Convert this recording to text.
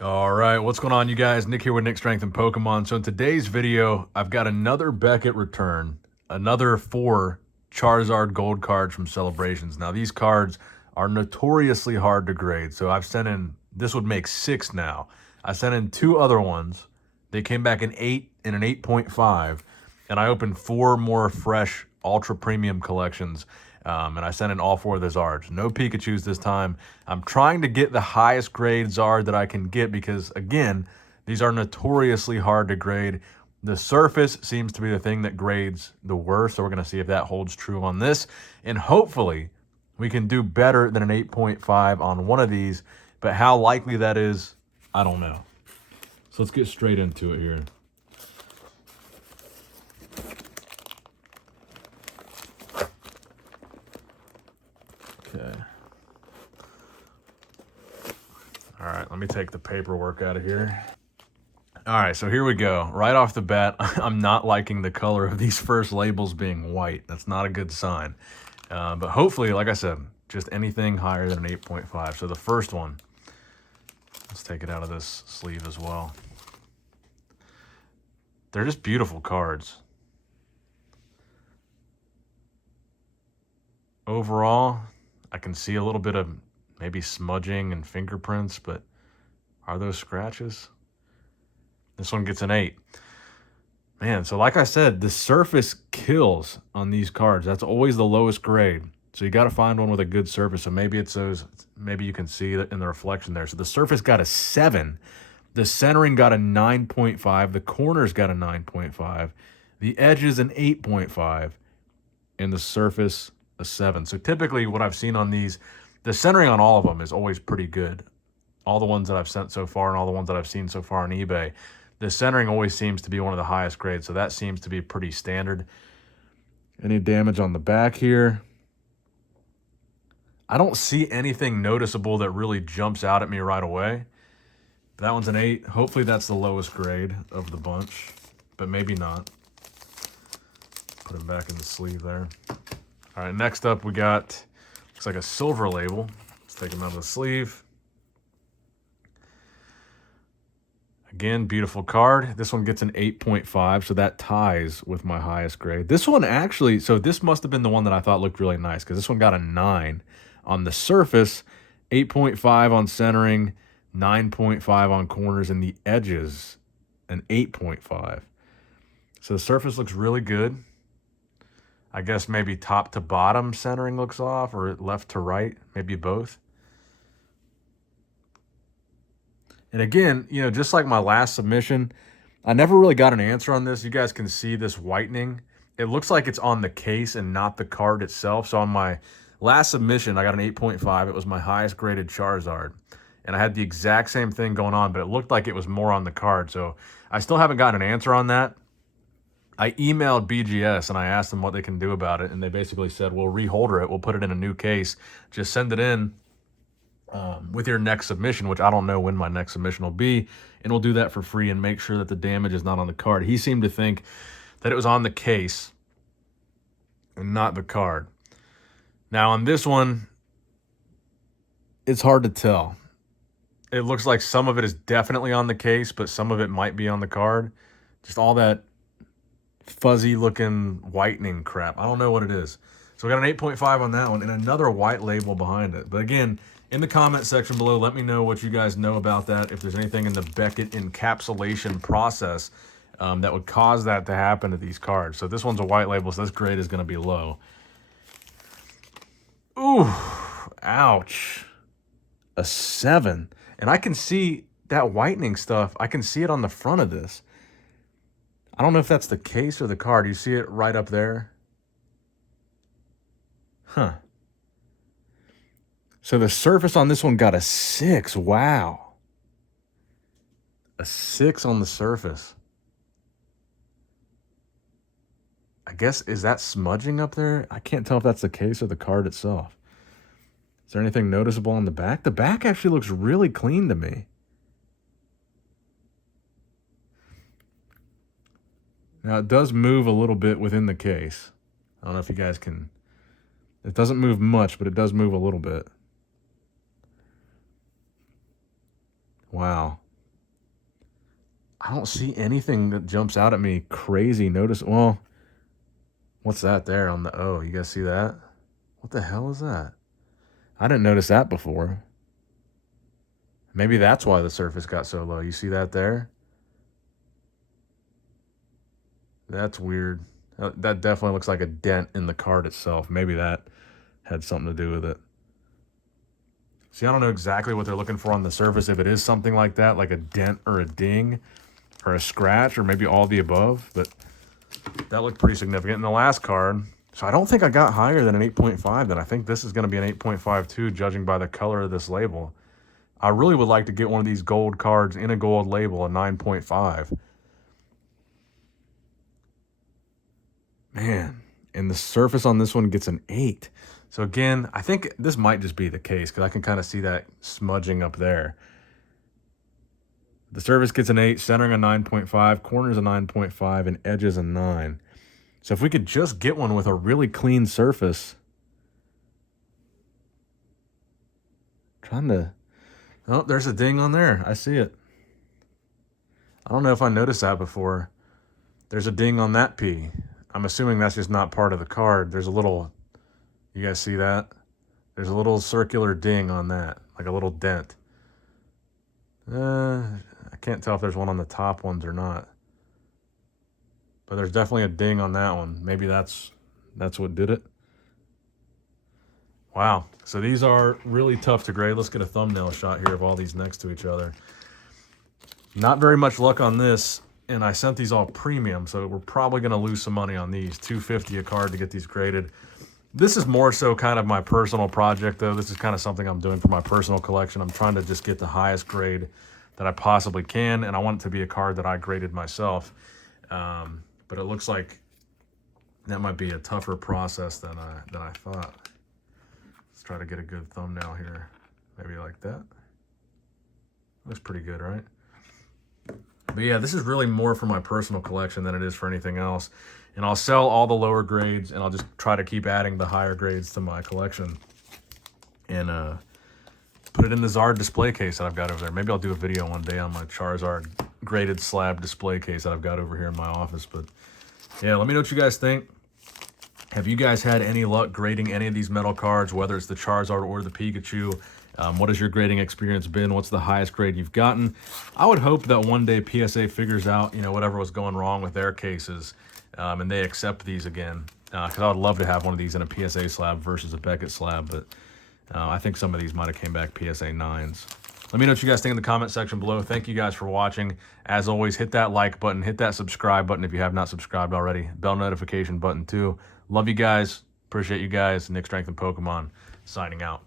All right, what's going on, you guys? Nick here with Nick Strength and Pokemon. So in today's video, I've got another Beckett return, another 4 Charizard gold cards from Celebrations. Now these cards are notoriously hard to grade, so I've sent in, this would make 6 now. I sent in 2 other ones. They came back an 8 and an 8.5, and I opened 4 more fresh ultra premium collections. And I sent in all 4 of the Zards. No Pikachus this time. I'm trying to get the highest grade Zard that I can get because, again, these are notoriously hard to grade. The surface seems to be the thing that grades the worst, so we're going to see if that holds true on this. And hopefully, we can do better than an 8.5 on one of these, but how likely that is, I don't know. So let's get straight into it here. Okay. All right, let me take the paperwork out of here. All right, so here we go. Right off the bat, I'm not liking the color of these first labels being white. That's not a good sign. But hopefully, like I said, just anything higher than an 8.5. So the first one, let's take it out of this sleeve as well. They're just beautiful cards. Overall, I can see a little bit of maybe smudging and fingerprints, but are those scratches? This one gets an 8. Man, so like I said, the surface kills on these cards. That's always the lowest grade. So you got to find one with a good surface. So maybe it's those, maybe you can see it in the reflection there. So the surface got a 7. The centering got a 9.5. The corners got a 9.5. The edges an 8.5. And the surface a 7. So typically what I've seen on these, the centering on all of them is always pretty good. All the ones that I've sent so far and all the ones that I've seen so far on eBay, the centering always seems to be one of the highest grades. So that seems to be pretty standard. Any damage on the back here? I don't see anything noticeable that really jumps out at me right away. That one's an 8. Hopefully that's the lowest grade of the bunch, but maybe not. Put it back in the sleeve there. All right, next up we got, looks like a silver label. Let's take them out of the sleeve. Again, beautiful card. This one gets an 8.5, so that ties with my highest grade. This one actually, so this must have been the one that I thought looked really nice because this one got a 9 on the surface, 8.5 on centering, 9.5 on corners, and the edges, an 8.5. So the surface looks really good. I guess maybe top to bottom centering looks off, or left to right, maybe both. And again, you know, just like my last submission, I never really got an answer on this. You guys can see this whitening. It looks like it's on the case and not the card itself. So on my last submission, I got an 8.5. It was my highest graded Charizard. And I had the exact same thing going on, but it looked like it was more on the card. So I still haven't gotten an answer on that. I emailed BGS and I asked them what they can do about it. And they basically said, we'll reholder it. We'll put it in a new case. Just send it in with your next submission, which I don't know when my next submission will be, and we'll do that for free and make sure that the damage is not on the card. He seemed to think that it was on the case and not the card. Now on this one, it's hard to tell. It looks like some of it is definitely on the case, but some of it might be on the card. Just all that fuzzy looking whitening crap. I don't know what it is. So we got an 8.5 on that one and another white label behind it. But again, in the comment section below, let me know what you guys know about that. If there's anything in the Beckett encapsulation process that would cause that to happen to these cards. So this one's a white label, so this grade is going to be low. Ooh, ouch. A 7. And I can see that whitening stuff. I can see it on the front of this. I don't know if that's the case or the card. You see it right up there? Huh. So the surface on this one got a 6. Wow. A 6 on the surface. I guess, is that smudging up there? I can't tell if that's the case or the card itself. Is there anything noticeable on the back? The back actually looks really clean to me. Now it does move a little bit within the case. I don't know if you guys can, it doesn't move much, but it does move a little bit. Wow. I don't see anything that jumps out at me crazy. Notice, well, what's that there on the O? You guys see that? What the hell is that? I didn't notice that before. Maybe that's why the surface got so low. You see that there? That's weird. That definitely looks like a dent in the card itself. Maybe that had something to do with it. See, I don't know exactly what they're looking for on the surface. If it is something like that, like a dent or a ding or a scratch or maybe all the above, but that looked pretty significant in the last card. So I don't think I got higher than an 8.5 then. I think this is going to be an 8.52 judging by the color of this label. I really would like to get one of these gold cards in a gold label, a 9.5. Man, and the surface on this one gets an 8. So again, I think this might just be the case because I can kind of see that smudging up there. The surface gets an 8, centering a 9.5, corners a 9.5, and edges a 9. So if we could just get one with a really clean surface. Trying to... Oh, there's a ding on there. I see it. I don't know if I noticed that before. There's a ding on that P. I'm assuming that's just not part of the card. There's a little... You guys see that? There's a little circular ding on that, like a little dent. I can't tell if there's one on the top ones or not. But there's definitely a ding on that one. Maybe that's what did it. Wow. So these are really tough to grade. Let's get a thumbnail shot here of all these next to each other. Not very much luck on this, and I sent these all premium, so we're probably going to lose some money on these. $250 a card to get these graded. This is more so kind of my personal project, though. This is kind of something I'm doing for my personal collection. I'm trying to just get the highest grade that I possibly can, and I want it to be a card that I graded myself. But it looks like that might be a tougher process than I thought. Let's try to get a good thumbnail here. Maybe like that. Looks pretty good, right? But yeah, this is really more for my personal collection than it is for anything else. And I'll sell all the lower grades, and I'll just try to keep adding the higher grades to my collection. And put it in the Zard display case that I've got over there. Maybe I'll do a video one day on my Charizard graded slab display case that I've got over here in my office. But yeah, let me know what you guys think. Have you guys had any luck grading any of these metal cards, whether it's the Charizard or the Pikachu? What has your grading experience been? What's the highest grade you've gotten? I would hope that one day PSA figures out, whatever was going wrong with their cases, and they accept these again. Because I would love to have one of these in a PSA slab versus a Beckett slab, but I think some of these might have came back PSA 9s. Let me know what you guys think in the comment section below. Thank you guys for watching. As always, hit that like button, hit that subscribe button if you have not subscribed already. Bell notification button too. Love you guys. Appreciate you guys. Nick Strength and Pokemon signing out.